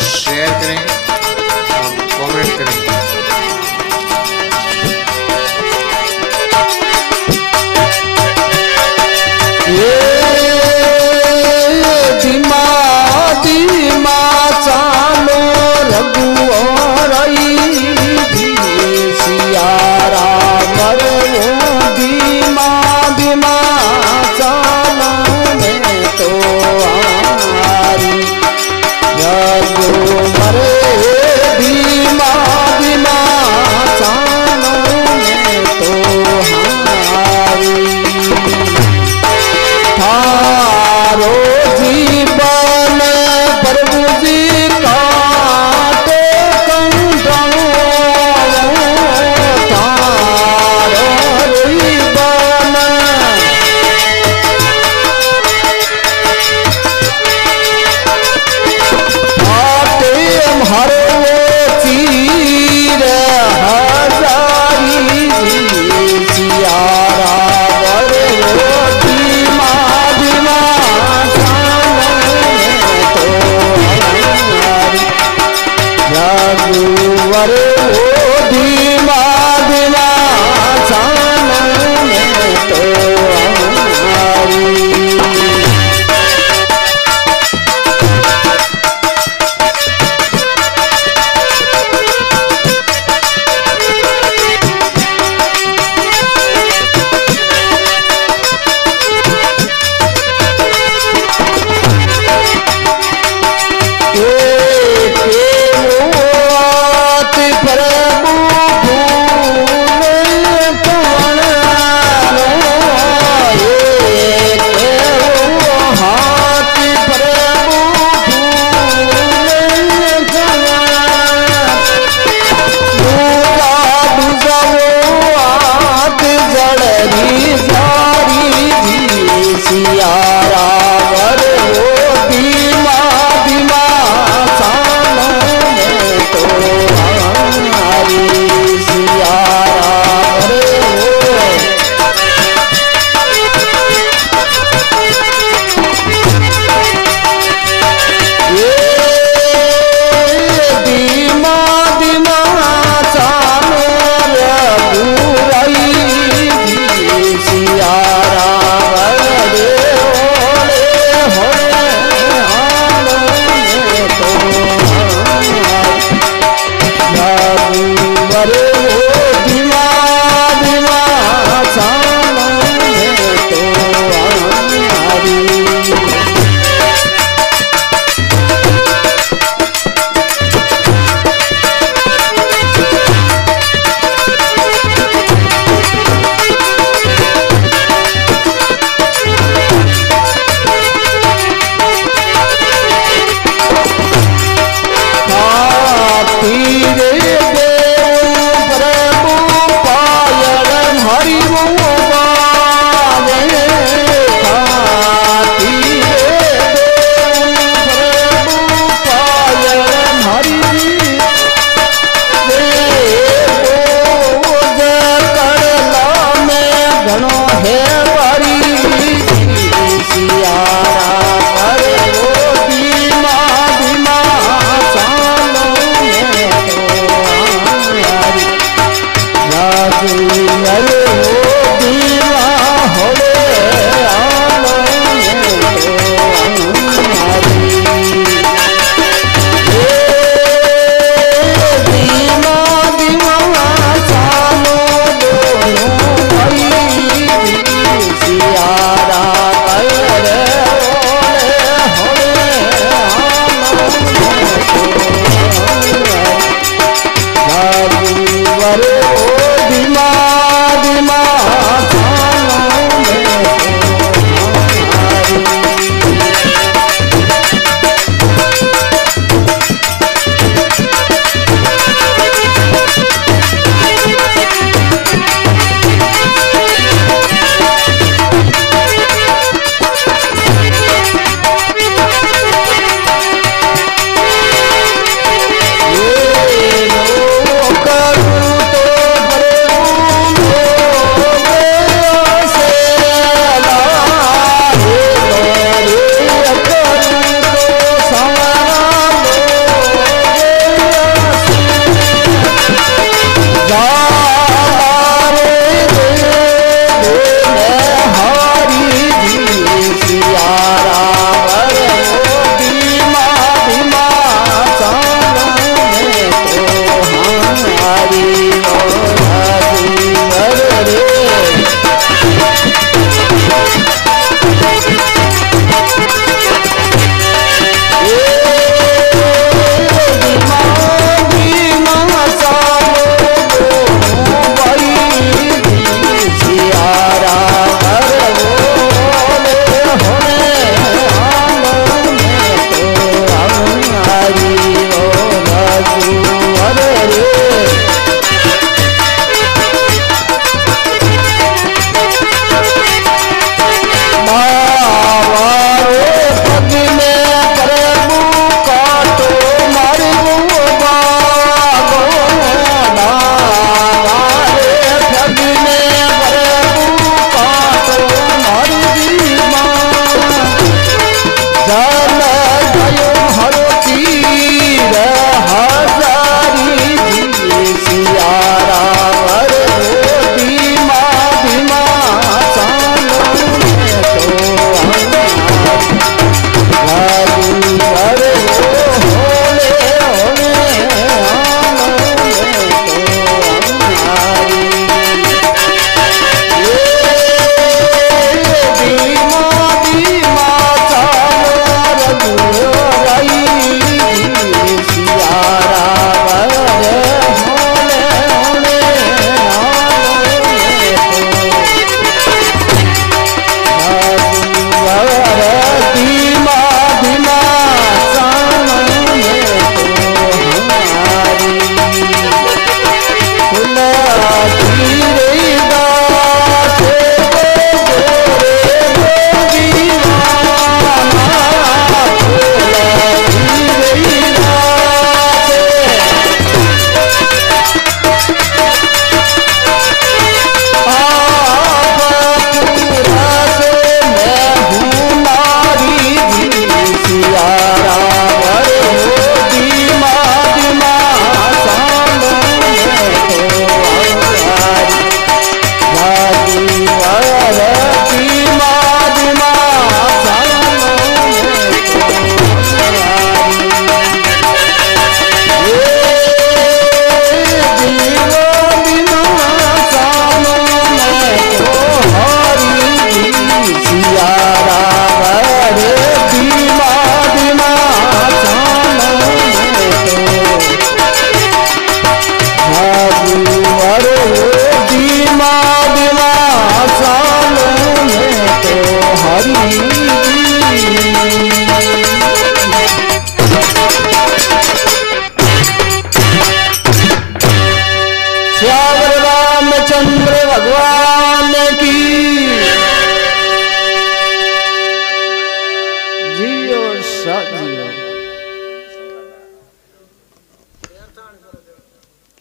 Share करें और comment करें। ये धीमा धीमा चालो रघुवरई सिया राम धीमा धीमा चालो मैं तो आरी मरे धीमा धीमा चालो मैं तो हारी थारो जीवन प्रभु जी काटे कंठो थारो जीवन हरे चीर हजारी सियारा बड़े धीमा धीमा तो रघुवर धीमा धीमा तो प्रभु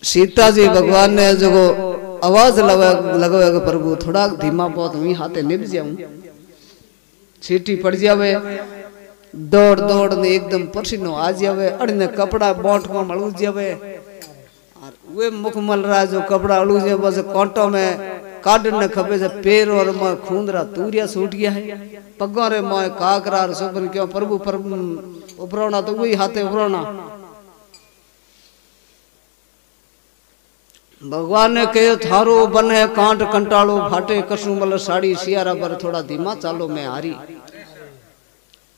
सीता जी भगवान ने जो आवाज लगवा प्रभु थोड़ा धीमा बहुत हुई हाथे निभ जाऊं सीटी पड़ जावे दौड़ दौड़ ने एकदम पसीनो आ जावे अड़ने कपड़ा बोट में मलू जावे और वे मुखमल रहा जो कपड़ा अड़ू जावे बस कांटों में काटने खपे से पैर और मैं खूंदरा तूरिया सूट गया है पगों रे मैं काकरार सुपन क्यों प्रभु प्रभु उपरोना तो वही हाथे उपरोना भगवान ने कहो थारो बने कांट कंटालो फाटे कसू मल साड़ी सियारा पर थोड़ा धीमा चालो मैं हारी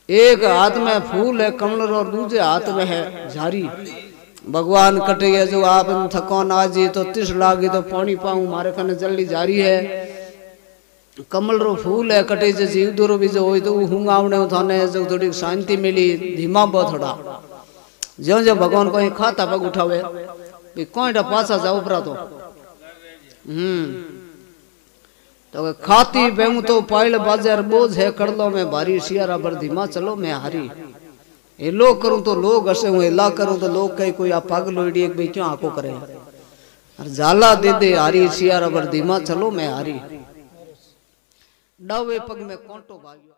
एक हाथ में फूल है कमल और दूसरे हाथ में है झारी भगवान कटे जो आप थकौन आजी तो तिस लागी तो पानी पाऊं मारे कने जल्दी जारी है कमल रो फूल है कटे जे जीव दूर भी जो होई तो हुंगावने थाने जो थोड़ी शांति मिली धीमा बहुत थोड़ा जो जो भगवान को खाता पग उठावे भी कोईटा पासा जाओ परा तो खाती बेहूं तो पाइल बाजार बोझ है कर लो मैं भारी सियारा पर धीमा चलो मैं हारी ये लोग करूं तो लोग हसे हूं ला करूं तो लोग कहीं कोई आप पागल होड़ी एक भाई क्यों आको करे और जाला दे दे हारी सियारा पर धीमा चलो मैं हारी डावे पग में कोंटो भाग्यो।